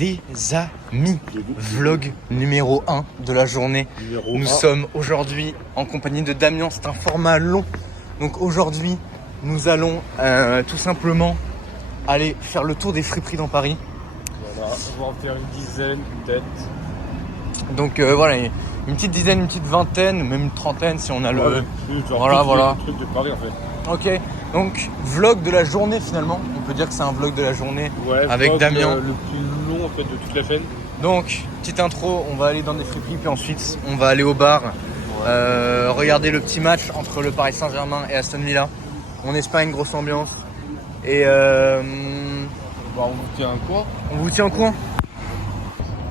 Les amis, vlog numéro 1 de la journée. Nous sommes aujourd'hui en compagnie de Damien, c'est un format long. Donc aujourd'hui, nous allons tout simplement aller faire le tour des friperies dans Paris. Voilà, on va en faire une dizaine peut-être. Donc voilà, une petite dizaine, une petite vingtaine, même une trentaine si on a le... Voilà. Voilà. Le truc de Paris en fait. Ok, donc vlog de la journée finalement. On peut dire que c'est un vlog de la journée avec Damien. Le plus long en fait de toute la chaîne. Donc, petite intro, on va aller dans des friperies, puis ensuite on va aller au bar. Regarder le petit match entre le Paris Saint-Germain et Aston Villa. En Espagne, grosse ambiance. Et On vous tient un coin. on vous tient au courant.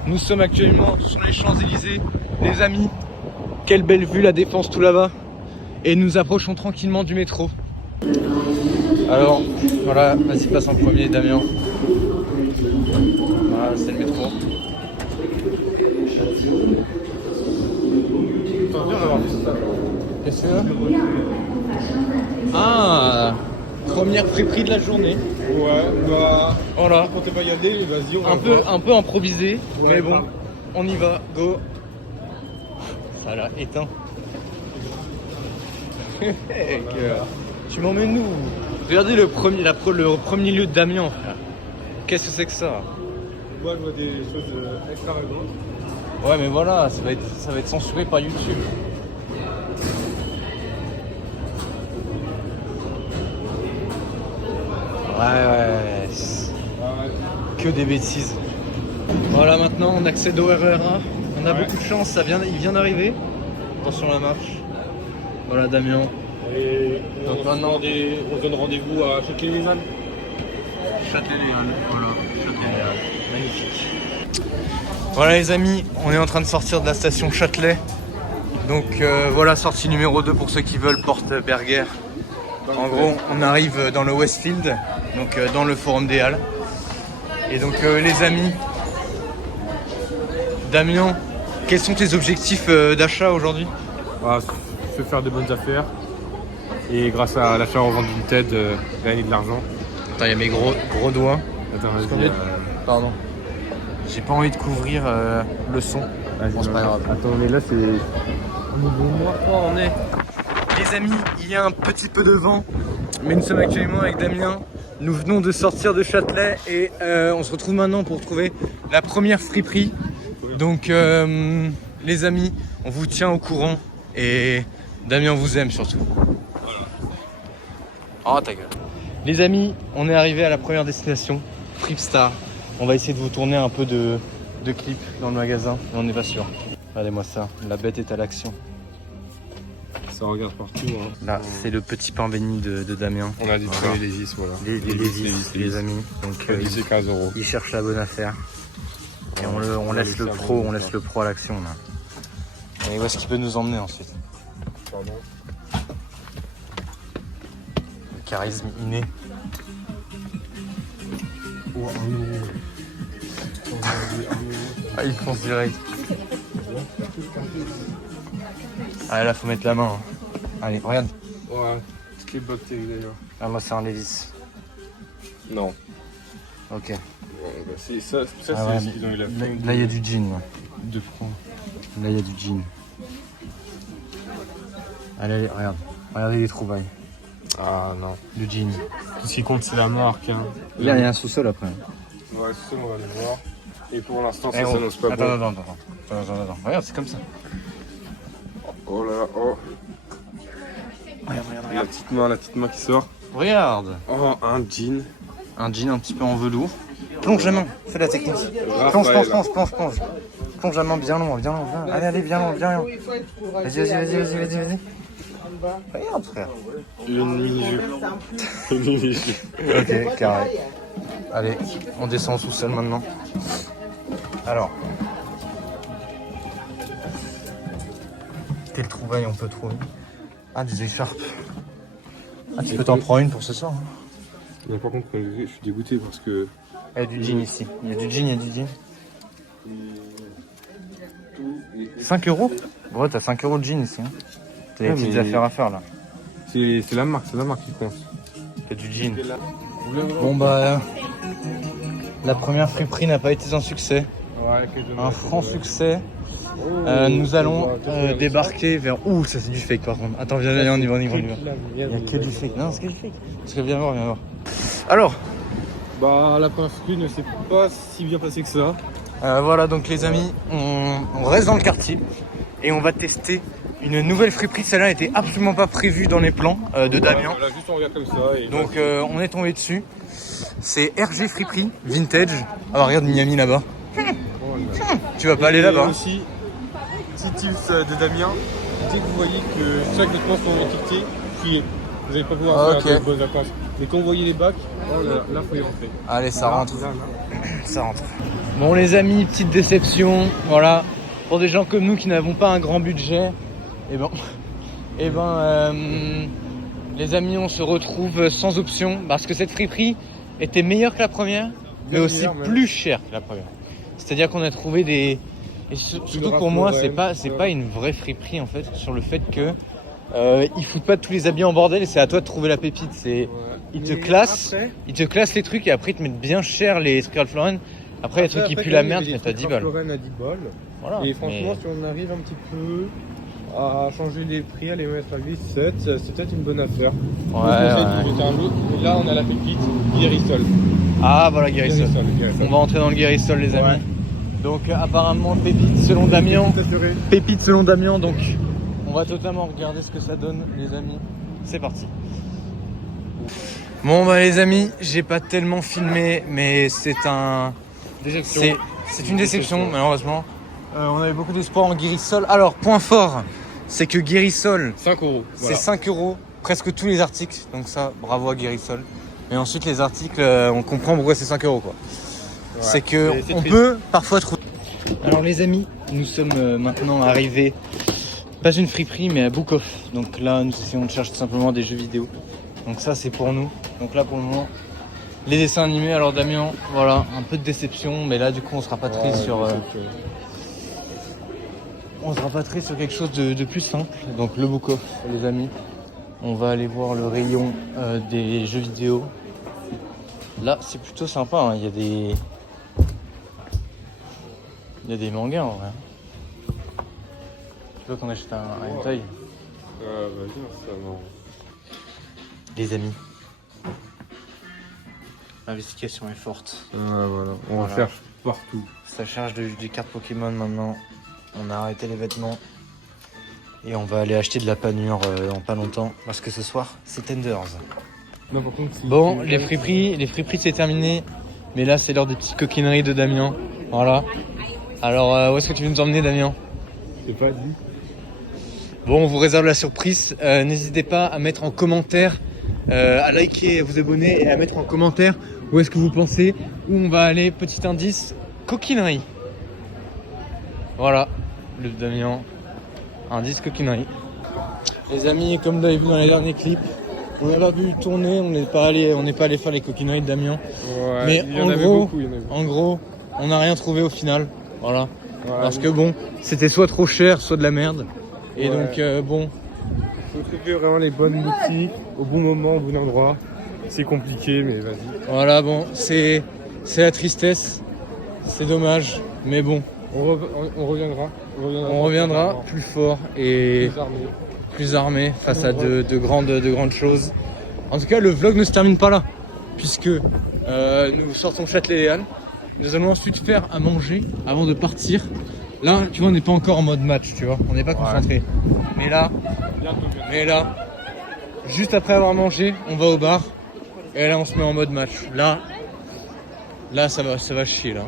Nous sommes actuellement sur les Champs-Élysées, les amis. Quelle belle vue, la Défense tout là-bas. Et nous approchons tranquillement du métro. Alors, voilà, vas-y, passe en premier, Damien. Voilà, c'est le métro. Qu'est-ce que c'est? Ah, première friperie de la journée. Ouais, bah. Voilà. Quand t'es pas y aller, vas-y, on va Un peu improvisé, mais bon, on y va, go. Ça l'a éteint. Mec, tu m'emmènes où? Regardez le premier lieu de Damien, frère. Qu'est-ce que c'est que ça? Moi, je vois des choses extravagantes. Ouais, mais voilà, ça va être censuré par YouTube. Ouais. Que des bêtises. Voilà, maintenant on accède au RERA. On a beaucoup de chance, il vient d'arriver. Attention à la marche. Voilà Damien. Et Donc on maintenant- se donne rendez-vous à Châtelet-les-Halles. Châtelet-les-Halles, voilà. Châtelet-les-Halles. Magnifique. Voilà les amis, on est en train de sortir de la station Châtelet. Donc voilà, sortie numéro 2 pour ceux qui veulent, porte Berger. En gros, on arrive dans le Westfield, donc dans le Forum des Halles. Et donc les amis, Damien, quels sont tes objectifs d'achat aujourd'hui? Se faire de bonnes affaires. Et grâce à l'achat en vente d'une tête, gagner de l'argent. Attends, il y a mes gros doigts. Attends, Pardon. J'ai pas envie de couvrir le son. Bon, c'est pas grave. Attends, on est là, c'est. On est. Les amis, il y a un petit peu de vent, mais nous sommes actuellement avec Damien. Nous venons de sortir de Châtelet et on se retrouve maintenant pour trouver la première friperie. Donc les amis, on vous tient au courant et Damien vous aime surtout. Oh ta gueule. Les amis, on est arrivé à la première destination, Fripstar. On va essayer de vous tourner un peu de clips dans le magasin, mais on n'est pas sûr. Regardez-moi ça, la bête est à l'action. Ça regarde partout. Hein. Là, c'est le petit pain béni de Damien. On a dit Voilà. les Lévis, voilà. Les Lévis, amis. Donc C'est 15 euros. il cherche la bonne affaire. Et on laisse le pro à l'action là. Et où est-ce qu'il peut nous emmener ensuite? Pardon. Le charisme inné. Oh, 1 euro. Ah, il fonce direct. Ah là, faut mettre la main. Hein. Allez, regarde. Ouais, ce qui est bactérie d'ailleurs. Ah, moi, c'est un Lévis. Non. Ok. Ouais, bah, c'est ça, Ah c'est ouais, ce qu'ils ont eu la forme. là, il y a du jean. Là. De francs. Là, il y a du jean. Allez, regarde. Regardez les trouvailles. Ah non. Du jean. Tout ce qui compte, c'est la marque. Hein. Il y a un sous-sol après. Ouais, c'est ça, on va aller voir. Et pour l'instant, Eh, ça oh. s'annonce pas bon. Attends. Regarde, c'est comme ça. Oh là là, oh. Regarde. La petite main qui sort. Regarde. Oh, un jean. Un jean un petit peu en velours. Plonge la main, fais la technique. Raphaël. Plonge. Plonge la main bien loin. Allez, viens loin. Vas-y. Regarde, frère. Une mini-jupe. Une mini-jupe. Ok, carré. Allez, on descend au sous-sol maintenant. Alors. Quelle trouvaille on peut trouver? Ah, des écharpes. Ah, tu peux t'en prendre une pour ce soir. Hein. Mais par contre, je suis dégoûté parce que. Il y a du jean ici. Il y a du jean. 5 euros? Ouais, t'as 5 euros de jean ici. Hein. T'as des petites affaires à faire là. C'est la marque qui compte. T'as du jean. Bon bah, la première friperie n'a pas été un succès. Ouais, Un franc succès. Nous allons débarquer vers... Ouh, ça c'est du fake par contre. Attends, viens, on y va. Il n'y a que du fake. Non, c'est que du fake. Parce que viens voir. Alors, bah, la première friperie ne s'est pas si bien passée que ça. voilà, donc les amis, on reste dans le quartier et on va tester une nouvelle friperie. Celle-là n'était absolument pas prévue dans les plans de Damien. Voilà, juste on regarde comme ça. Et Donc on est tombé dessus. C'est RG Friperie Vintage. Alors regarde Miami là-bas. Tu vas pas aller là-bas. Aussi, petit tips de Damien, dès que vous voyez que chaque vêtement sont étiquetés, fuyez. Vous n'allez pas pouvoir faire de bonnes vacances. Mais quand vous voyez les bacs, là faut y rentrer. Allez, ça rentre. Là. Ça rentre. Bon les amis, petite déception. Voilà. Pour des gens comme nous qui n'avons pas un grand budget, les amis, on se retrouve sans option parce que cette friperie était meilleure que la première, mais aussi plus chère que la première. C'est-à-dire qu'on a trouvé des... Et surtout pour moi, c'est pas une vraie friperie en fait, sur le fait que ils foutent pas tous les habits en bordel et c'est à toi de trouver la pépite. Ils te classent les trucs et après ils te mettent bien cher les trucs Ralph Lauren. Après, les trucs qui puent la merde, mais t'as 10 balles. Lauren à 10 balles. Voilà, et franchement, si on arrive un petit peu à changer les prix, à les mettre à 8, 7, c'est peut-être une bonne affaire. Ouais. Là, on a la pépite Guérissol. Ah, voilà, Guérissol. On va entrer dans le Guérissol, les amis. Ouais. Donc, apparemment, pépite selon Damien. Pépite selon Damien, donc on va totalement regarder ce que ça donne, les amis. C'est parti. Bon, bah, les amis, j'ai pas tellement filmé, mais c'est une déception, malheureusement. On avait beaucoup d'espoir en Guérissol. Alors, point fort, c'est que Guérissol, 5 €. Voilà. C'est 5 €, presque tous les articles. Donc ça, bravo à Guérissol. Et ensuite, les articles, on comprend pourquoi c'est 5 €, quoi. Ouais, c'est que on peut parfois trouver... Alors les amis, nous sommes maintenant arrivés, pas une friperie, mais à Book Off. Donc là, nous essayons de chercher tout simplement des jeux vidéo. Donc ça, c'est pour nous. Donc là, pour le moment... Les dessins animés, alors Damien, voilà, un peu de déception, mais là du coup on sera pas triste sur... on sera pas triste sur quelque chose de plus simple. Donc le Book Off, les amis. On va aller voir le rayon des jeux vidéo. Là c'est plutôt sympa, hein. Il y a des mangas en vrai. Tu veux qu'on achète un hentai? Vas-y, ça non. Les amis. L'investigation est forte. Voilà. On cherche partout. Ça cherche des cartes Pokémon maintenant. On a arrêté les vêtements. Et on va aller acheter de la panure dans pas longtemps. Parce que ce soir, c'est Tenders. Non, par contre, bon, les friperies c'est terminé. Mais là, c'est l'heure des petites coquineries de Damien. Voilà. Alors, où est-ce que tu veux nous emmener, Damien? C'est pas dit. Bon, on vous réserve la surprise. N'hésitez pas à mettre en commentaire, à liker, à vous abonner et à mettre en commentaire où est-ce que vous pensez où on va aller. Petit indice, coquinerie. Voilà, le Damien. Indice coquinerie. Les amis, comme vous l'avez vu dans les derniers clips, on n'a pas pu tourner, on n'est pas allé faire les coquineries de Damien. Ouais, mais en gros, on n'a rien trouvé au final. Voilà. Parce que bon, c'était soit trop cher, soit de la merde. Et donc bon. Il faut trouver vraiment les bonnes boutiques au bon moment, au bon endroit. C'est compliqué, mais vas-y. Voilà, bon, c'est la tristesse. C'est dommage, mais bon. On reviendra. On reviendra plus fort et plus armé face à de grandes choses. En tout cas, le vlog ne se termine pas là, puisque nous sortons Châtelet-Léal. Nous allons ensuite faire à manger avant de partir. Là, tu vois, on n'est pas encore en mode match, tu vois, on n'est pas concentré. Ouais. Mais là, juste après avoir mangé, on va au bar et là, on se met en mode match. Là, ça va chier là.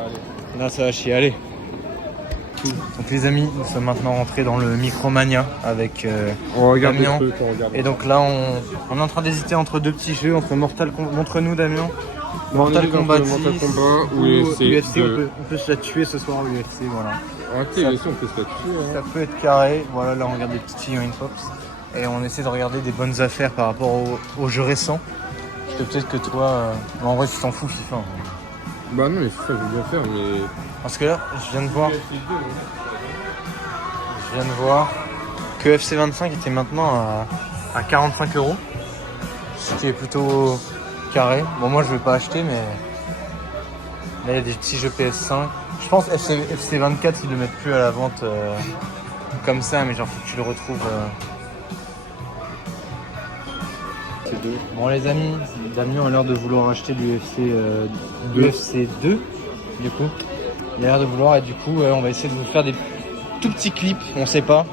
Allez. Là, ça va chier. Allez. Donc les amis, nous sommes maintenant rentrés dans le Micromania avec Damien. Et donc là, on est en train d'hésiter entre deux petits jeux, entre montre-nous Damien. Mortal Kombat ou UFC. On peut se la tuer ce soir au UFC, voilà. On peut se la tuer. Hein. Ça peut être carré. Voilà, là on regarde des petites filles en Pops. Et on essaie de regarder des bonnes affaires par rapport aux jeux récents. Peut-être que toi, en vrai tu t'en fous FIFA. Hein. Bah non, mais FIFA je veux bien faire, mais... Parce que là, je viens de voir que FC 25 était maintenant à 45 €. Ce qui est plutôt carré. Bon, moi je vais pas acheter, mais là il y a des petits jeux PS5. Je pense FC24 ils le mettent plus à la vente comme ça, mais genre faut que tu le retrouves. Bon les amis, Damien a l'air de vouloir acheter l'UFC 2 du coup. Il a l'air de vouloir et du coup on va essayer de vous faire des tout petits clips, on sait pas,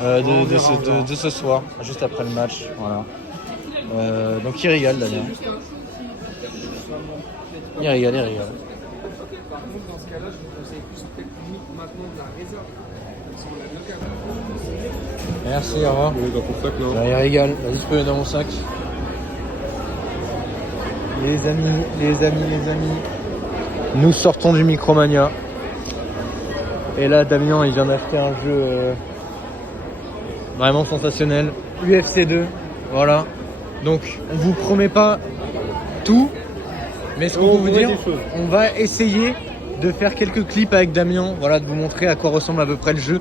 de ce soir, juste après le match. Voilà. Donc il régale Damien. Il régale. Dans ce cas-là, je vous conseille plus peut-être maintenant de la réserve. Merci, au revoir. Dans ton sac, non? Il régale, vas-y je peux aller dans mon sac. Les amis, nous sortons du Micromania. Et là Damien il vient d'acheter un jeu vraiment sensationnel, UFC 2, voilà. Donc on vous promet pas tout, mais ce qu'on peut vous dire, on va essayer de faire quelques clips avec Damien, voilà, de vous montrer à quoi ressemble à peu près le jeu.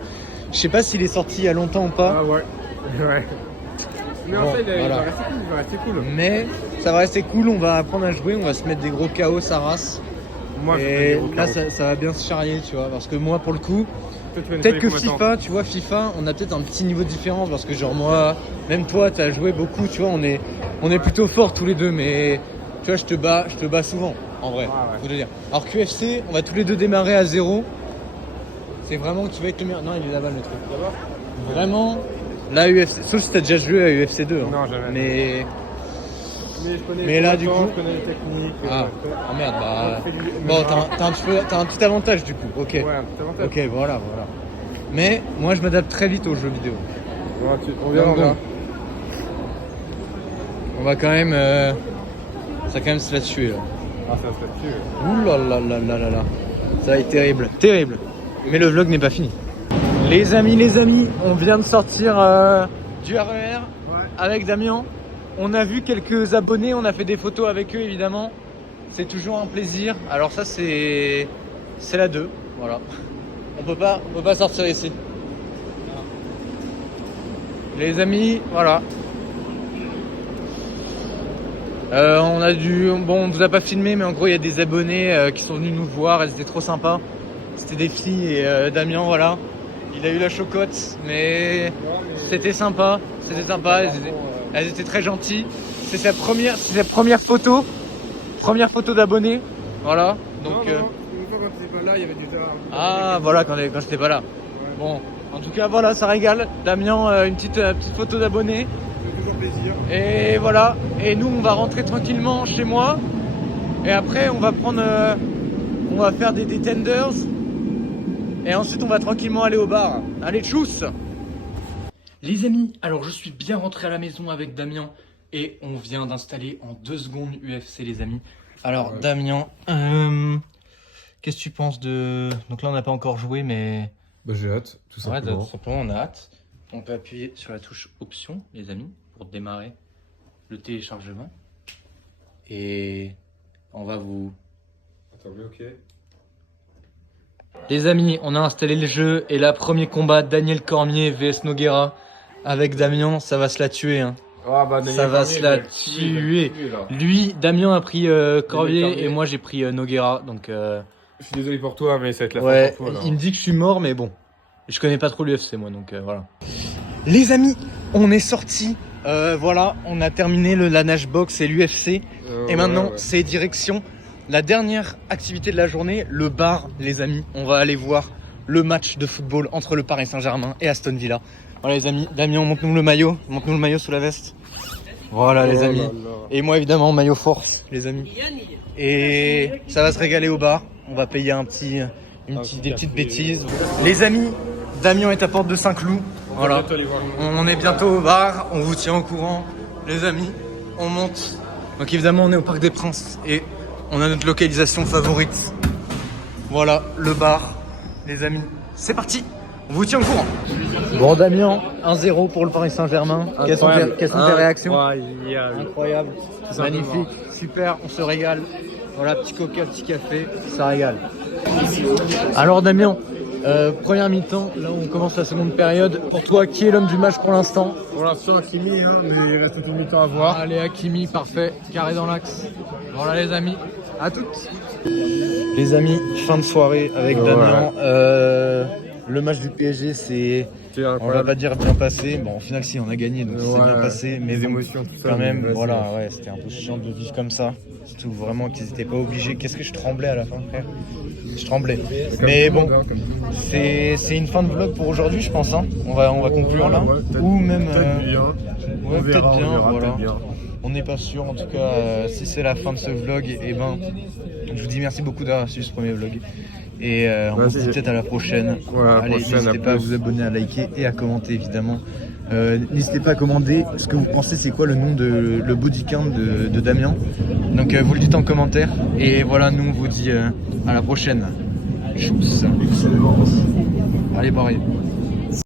Je sais pas s'il est sorti il y a longtemps ou pas. Ah ouais. Mais en fait, voilà. il va rester cool. Mais ça va rester cool, on va apprendre à jouer, on va se mettre des gros KO sa race. Moi, et là ça va bien se charrier, tu vois, parce que moi pour le coup, peut-être que FIFA, tu vois, FIFA, on a peut-être un petit niveau de différence, parce que genre moi, même toi, t'as joué beaucoup, tu vois, on est plutôt forts tous les deux, mais tu vois, je te bats souvent, en vrai, faut te dire. Alors qu'UFC, on va tous les deux démarrer à 0. C'est vraiment que tu vas être le meilleur. Non, il est là-bas le truc. Vraiment, là UFC, sauf si t'as déjà joué à UFC 2. Hein. Non, jamais. Mais je connais mais là, du coup, je connais les techniques. ah merde, bah bon, t'as un petit avantage du coup. Ok. Ouais, un petit avantage. Ok, voilà. Mais moi, je m'adapte très vite aux jeux vidéo. Ouais, on verra. On va quand même, ça va quand même se la tuer là. Ah, ça va se la tuer. Ouh là. Ça va être terrible. Mais le vlog n'est pas fini. Les amis, on vient de sortir du RER avec Damien. On a vu quelques abonnés, on a fait des photos avec eux évidemment. C'est toujours un plaisir. Alors ça c'est la 2, voilà. On peut pas sortir ici. Les amis, voilà. On vous a pas filmé, mais en gros il y a des abonnés qui sont venus nous voir, elles étaient trop sympas. C'était des filles et Damien, voilà. Il a eu la chocotte, mais c'était sympa. Elles étaient très gentilles. C'est sa première photo d'abonnés. Voilà. Donc. Une fois quand t'étais pas là, il y avait déjà. Ah voilà, quand j'étais pas là. Ouais. Bon, en tout cas voilà, ça régale. Damien, une petite photo d'abonnés. C'est toujours plaisir. Et voilà. Et nous, on va rentrer tranquillement chez moi. Et après, on va faire des tenders. Et ensuite, on va tranquillement aller au bar. Allez, tchuss! Les amis, alors je suis bien rentré à la maison avec Damien et on vient d'installer en 2 secondes UFC, les amis. Alors, Damien, qu'est-ce que tu penses de... Donc là, on n'a pas encore joué, mais... Bah, j'ai hâte, tout simplement. Ouais, tout simplement, on a hâte. On peut appuyer sur la touche option, les amis, pour démarrer le téléchargement. Et on va vous... Attends, mais ok. Les amis, on a installé le jeu et là, premier combat, Daniel Cormier vs Nogueira. Avec Damien, ça va se la tuer. Hein. Ah bah, ça va se la tuer. Lui, Damien a pris Cormier et moi j'ai pris Nogueira. Donc, je suis désolé pour toi, mais ça va être la fin pour toi. Là. Il me dit que je suis mort, mais bon. Je connais pas trop l'UFC moi, donc voilà. Les amis, on est sortis. Voilà, on a terminé la Nage Box et l'UFC. Et maintenant, c'est direction la dernière activité de la journée, le bar, les amis. On va aller voir le match de football entre le Paris Saint-Germain et Aston Villa. Voilà les amis, Damien, montre-nous le maillot sous la veste. Voilà les amis. Et moi évidemment, maillot force, les amis. Et ça va se régaler au bar. On va payer des petites bêtises. Les amis, Damien est à Porte de Saint-Cloud. Voilà. On est bientôt au bar, on vous tient au courant. Les amis, on monte. Donc évidemment, on est au Parc des Princes et on a notre localisation favorite. Voilà, le bar. Les amis, c'est parti. On vous tient au courant. Bon Damien, 1-0 pour le Paris Saint-Germain. Quelles sont tes réactions? Incroyable, magnifique, super, on se régale. Voilà, petit coca, petit café, ça régale. Alors Damien, Première mi-temps, là on commence la seconde période. Pour toi, qui est l'homme du match pour l'instant? Pour l'instant, Hakimi, hein, mais il reste toute une mi-temps à voir. Allez, Hakimi, parfait, carré dans l'axe. Voilà les amis, à toutes. Les amis, fin de soirée avec Damien. Le match du PSG, on va pas dire bien passé. Bon, au final, si on a gagné, donc c'est bien passé. Mais les bon, émotions, tout ça. quand même, mais voilà, ouais, c'était un peu chiant de vivre comme ça. Surtout vraiment qu'ils étaient pas obligés. Qu'est-ce que je tremblais à la fin, frère? Je tremblais. Mais bon, c'est une fin de vlog pour aujourd'hui, je pense. Hein. On va conclure là. Ou même. Peut-être bien. Ouais, peut-être bien, voilà. Peut-être bien. On n'est pas sûr, en tout cas, si c'est la fin de ce vlog, et ben, je vous dis merci beaucoup d'avoir suivi ce premier vlog. Et on se dit peut-être à la prochaine. Voilà, allez, n'hésitez pas à vous abonner, à liker et à commenter évidemment. N'hésitez pas à commander ce que vous pensez, c'est quoi le nom de le bodycount de Damien. Donc vous le dites en commentaire. Et voilà, nous on vous dit à la prochaine. Tchuss. Allez, barrez.